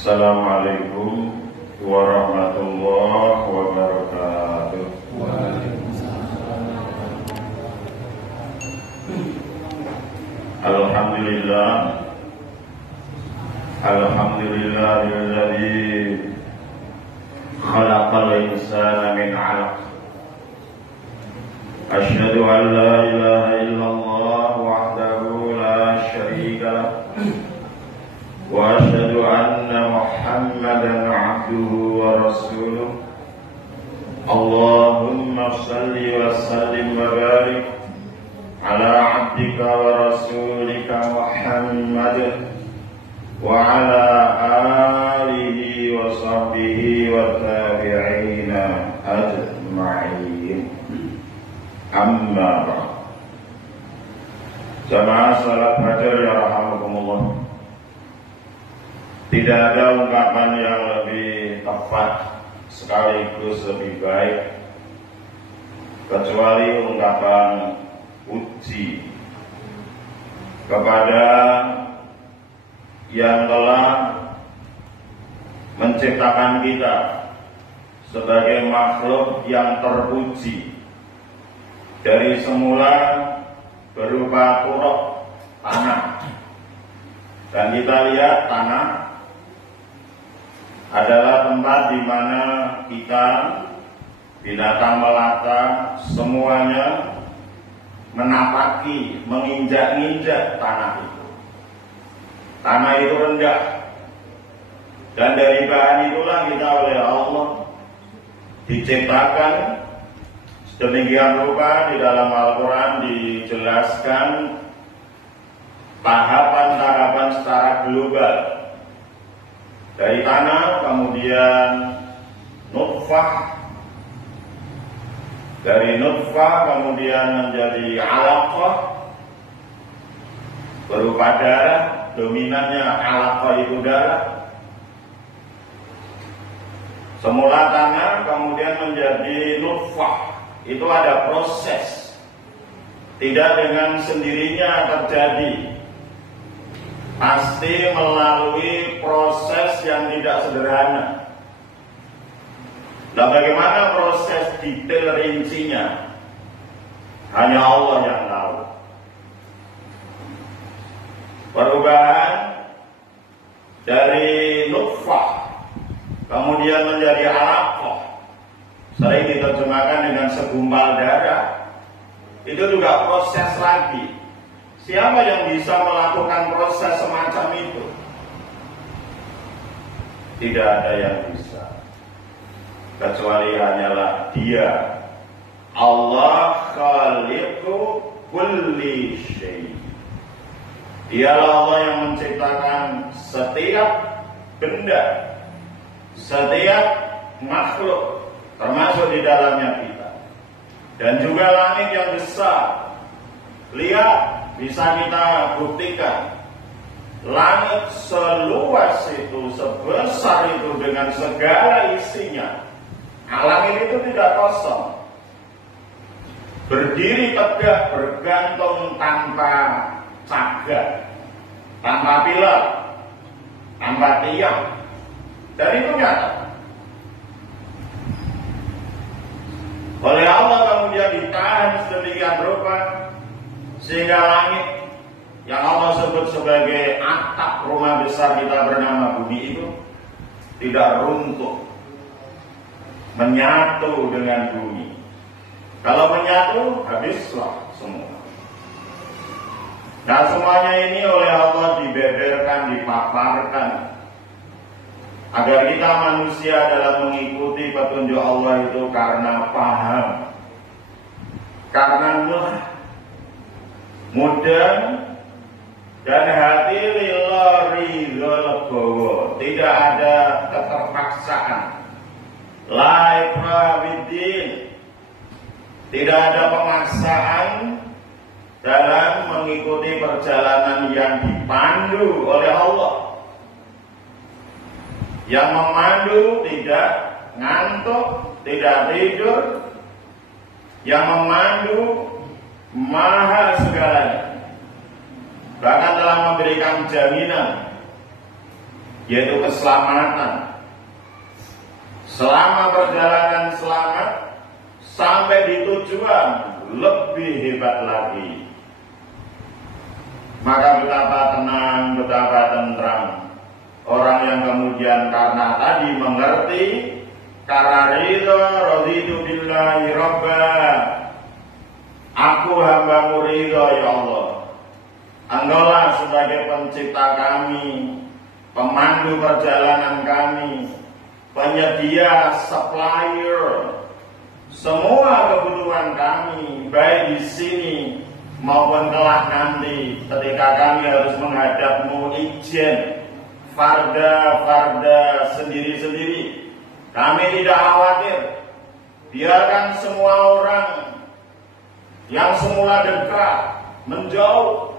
Assalamualaikum warahmatullahi wabarakatuh. Alhamdulillah, alhamdulillahilladzi khalaqal insana min 'alaq. Asyhadu an la ilaha illallah wahdahu la syarika lah. Wa asyhadu anna Muhammadan 'abduhu wa rasuluh. Allahumma shalli wa sallim wa barik ala 'abdika wa rasulika Muhammad wa ala alihi wa sahbihi wa tabi'ina ajma'in. Amma ba'd. Jamaah salat fajar ya rahimakumullah. Tidak ada ungkapan yang lebih tepat sekaligus lebih baik kecuali ungkapan puji kepada yang telah menciptakan kita sebagai makhluk yang terpuji dari semula berupa turab tanah, dan kita lihat tanah adalah tempat di mana kita, binatang melata, semuanya menapaki, menginjak-injak tanah itu. Tanah itu rendah, dan dari bahan itulah kita oleh Allah diciptakan sedemikian rupa. Di dalam Al-Quran dijelaskan tahapan-tahapan secara global. Dari tanah, kemudian nutfah, dari nutfah kemudian menjadi alaqah berupa darah, dominannya alaqah itu darah. Semula tanah kemudian menjadi nutfah, itu ada proses, tidak dengan sendirinya terjadi, pasti melalui proses yang tidak sederhana. Dan bagaimana proses detail rincinya, hanya Allah yang tahu. Perubahan dari nutfah kemudian menjadi alaqah, sering diterjemahkan dengan segumpal darah, itu juga proses lagi. Siapa yang bisa melakukan proses semacam itu? Tidak ada yang bisa, kecuali hanyalah Dia, Allah khaliqu kulli syai'. Dialah Allah yang menciptakan setiap benda, setiap makhluk, termasuk di dalamnya kita, dan juga langit yang besar. Lihat, bisa kita buktikan, langit seluas itu, sebesar itu, dengan segala isinya. Alam ini itu tidak kosong, berdiri tegak, bergantung tanpa cagar, tanpa pilar, tanpa tiang, dan itu nyata. Oleh Allah kemudian ditahan sedemikian rupa sehingga langit yang Allah sebut sebagai atap rumah besar kita bernama bumi itu tidak runtuh, menyatu dengan bumi. Kalau menyatu, habislah semua. Nah, semuanya ini oleh Allah dibeberkan, dipaparkan, agar kita manusia dalam mengikuti petunjuk Allah itu karena paham, karena mudah, dan hati lillah ridhol bawa. Tidak ada keterpaksaan, la ikraha fiddin, tidak ada pemaksaan dalam mengikuti perjalanan yang dipandu oleh Allah. Yang memandu tidak ngantuk, tidak tidur. Yang memandu maha segalanya, bahkan telah memberikan jaminan yaitu keselamatan. Selama perjalanan selamat sampai di tujuan lebih hebat lagi. Maka betapa tenang, betapa tentram orang yang kemudian karena tadi mengerti, karena ridho, raditu billahi robba, aku hambamu ridho ya Allah, Engkaulah sebagai pencipta kami, pemandu perjalanan kami, penyedia, supplier semua kebutuhan kami, baik di sini maupun kelak nanti ketika kami harus menghadapmu ijen farda sendiri-sendiri. Kami tidak khawatir. Biarkan semua orang yang semula dekat menjauh,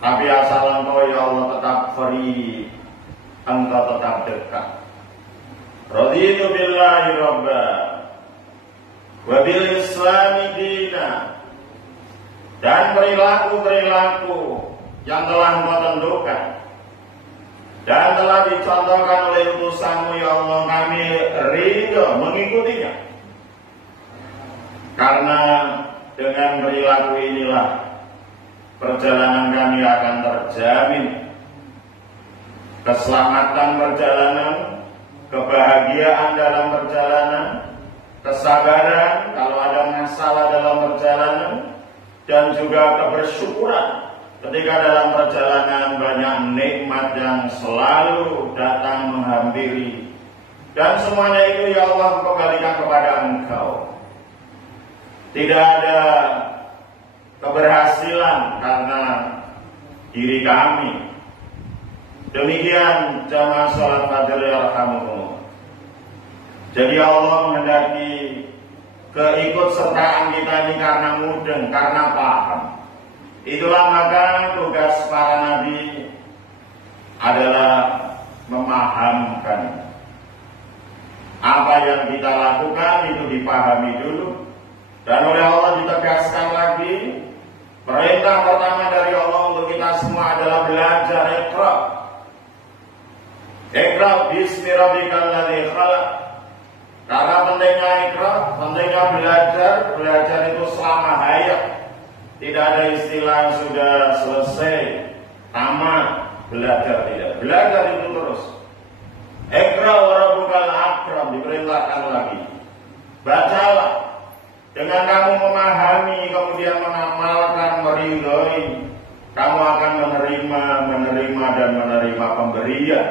tapi asal Engkau ya Allah tetap free, Engkau tetap dekat. Raditu billahi robba wa bil islami dina, dan perilaku-perilaku yang telah Engkau tentukan dan telah dicontohkan oleh utusan-Mu ya Allah, kami ridho mengikutinya. Karena dengan perilaku inilah perjalanan kami akan terjamin. Keselamatan perjalanan, kebahagiaan dalam perjalanan, kesabaran kalau ada masalah dalam perjalanan, dan juga kebersyukuran ketika dalam perjalanan banyak nikmat yang selalu datang menghampiri. Dan semuanya itu ya Allah kembalikan kepada Engkau. Tidak ada keberhasilan karena diri kami. Demikian jamaah sholat fajr yarhamukumullah. Jadi Allah menghendaki keikutsertaan kita ini karena mudeng, karena paham. Itulah maka tugas para nabi adalah memahamkan. Apa yang kita lakukan itu dipahami dulu. Dan oleh Allah ditegaskan lagi, perintah pertama dari Allah untuk kita semua adalah belajar. Iqra bismi rabbikal ladzi khalaq. Karena pentingnya iqra, pentingnya belajar. Belajar itu selama hayat. Tidak ada istilah yang sudah selesai, tamat, belajar tidak. Belajar itu terus. Iqra wa rabbukal akram, diperintahkan lagi. Bacalah. Dengan kamu memahami, kemudian mengamalkan, meridhoi, kamu akan menerima dan menerima pemberian.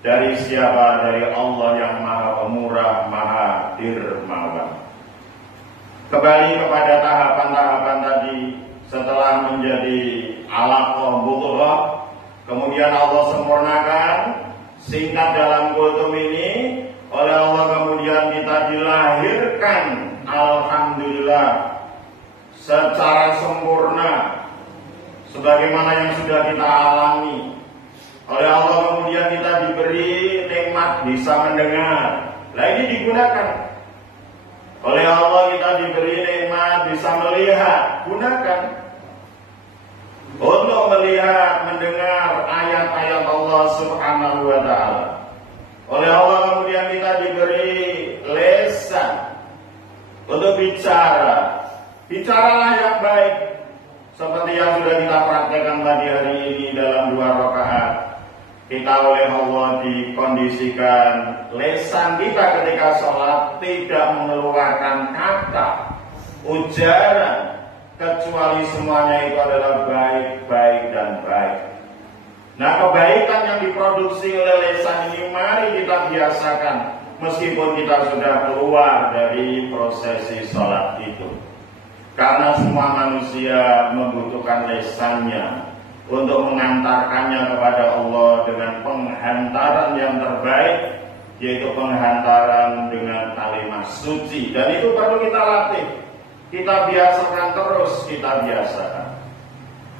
Dari siapa? Dari Allah yang Maha Pemurah, Maha Dermawan. Kembali kepada tahapan-tahapan tadi, setelah menjadi alaqah butuhah, kemudian Allah sempurnakan. Singkat dalam kultum ini, oleh Allah kemudian kita dilahirkan, alhamdulillah, secara sempurna, sebagaimana yang sudah kita alami. Oleh Allah kemudian kita diberi nikmat bisa mendengar. Nah ini digunakan. Oleh Allah kita diberi nikmat bisa melihat, gunakan. Untuk melihat, mendengar ayat-ayat Allah Subhanahu wa ta'ala. Oleh Allah kemudian kita diberi lisan untuk bicara. Bicaralah yang baik, seperti yang sudah kita praktekkan tadi hari ini dalam 2 rakaat. Kita oleh Allah dikondisikan lisan kita ketika sholat tidak mengeluarkan kata, ujaran, kecuali semuanya itu adalah baik dan baik. Nah, kebaikan yang diproduksi oleh lisan ini mari kita biasakan, meskipun kita sudah keluar dari prosesi sholat itu. Karena semua manusia membutuhkan lisannya untuk mengantarkannya kepada Allah dengan penghantaran yang terbaik, yaitu penghantaran dengan kalimat suci. Dan itu perlu kita latih, kita biasakan terus, kita biasakan.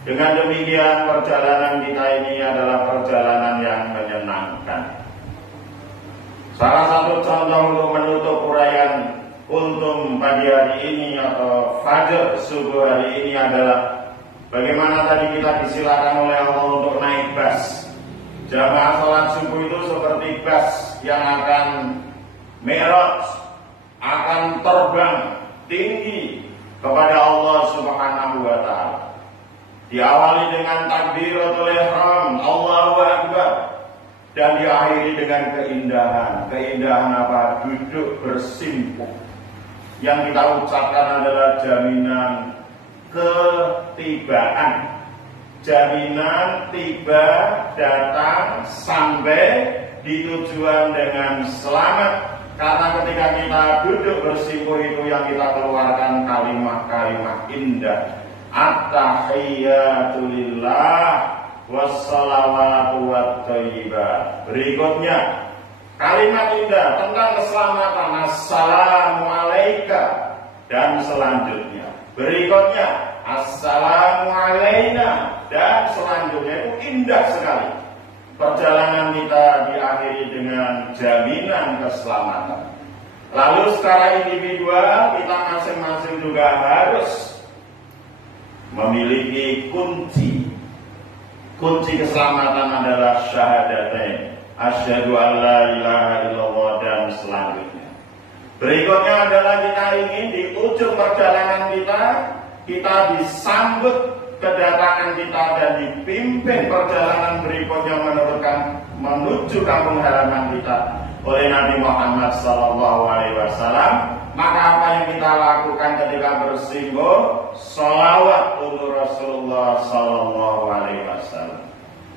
Dengan demikian perjalanan kita ini adalah perjalanan yang menyenangkan. Salah satu contoh untuk menutup uraian kultum pagi hari ini atau fajar subuh hari ini adalah bagaimana tadi kita disilakan oleh Allah untuk naik bus. Jamaah sholat subuh itu seperti bas yang akan mi'raj, akan terbang tinggi kepada Allah Subhanahu wa Ta'ala. Diawali dengan takbiratul ihram, Allahu Akbar, dan diakhiri dengan keindahan. Keindahan apa? Duduk bersimpuh. Yang kita ucapkan adalah jaminan ketibaan, jaminan tiba, datang, sampai di tujuan dengan selamat. Karena ketika kita duduk bersimpuh itu yang kita keluarkan kalimat-kalimat indah. At-tahiyyatu lillah wassalawatu wattayyibat. Berikutnya kalimat indah tentang keselamatan, assalamu alaika, dan selanjutnya berikutnya assalamu alaina, dan selanjutnya itu indah sekali. Perjalanan kita diakhiri dengan jaminan keselamatan. Lalu secara individual kita masing-masing juga harus memiliki kunci. Kunci keselamatan adalah syahadatain, asyhadu an la ilaha illallah, dan selanjutnya. Berikutnya adalah kita ingin di ujung perjalanan kita disambut kedatangan kita dan dipimpin perjalanan berikutnya menuju kampung halaman kita oleh Nabi Muhammad SAW. Maka apa yang kita lakukan ketika bersimpuh? Sholawat untuk Rasulullah SAW.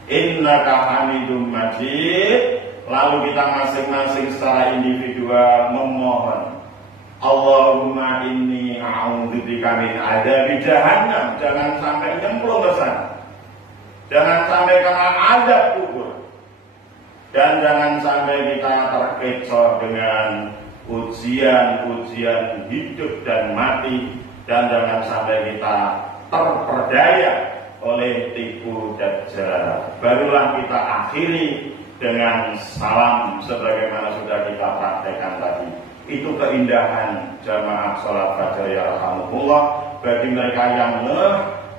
Innaka hamidum majid. Lalu kita masing-masing secara individual memohon, Allahumma inni a'udzubika min adzabi jahannam. Jangan sampai nyemplung ke sana. Jangan sampai kena azab kubur. Dan jangan sampai kita terkecoh dengan ujian-ujian hidup dan mati. Dan jangan sampai kita terperdaya oleh tipu dajjal. Barulah kita akhiri dengan salam sebagaimana sudah kita praktekkan tadi. Itu keindahan jamaah sholat fajar ya rahmatullah. Bagi mereka yang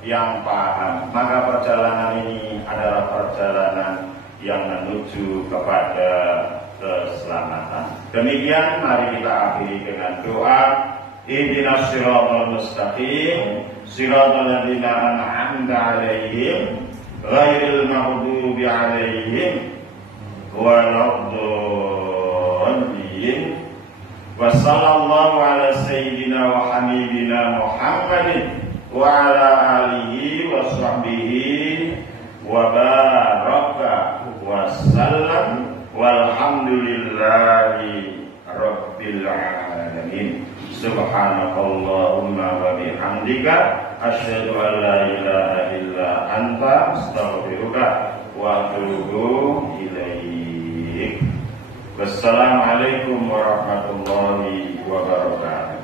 yang paham, maka perjalanan ini adalah perjalanan yang menuju kepada keselamatan. Demikian, mari kita akhiri dengan doa. Ihdinas siratal mustaqim, siratal ladzina an'amta 'alaihim, ghairil maghdubi 'alaihim waladdallin. Wa sallallahu ala sayyidina wa habibina Muhammadin wa ala alihi wa sahbihi wa baraka wa sallam walhamdulillahi rabbil alamin. Subhanakallahumma wa bihamdika asyhadu an la ilaha illa anta astaghfiruka wa atubu ilaik. Wassalamualaikum warahmatullahi wabarakatuh.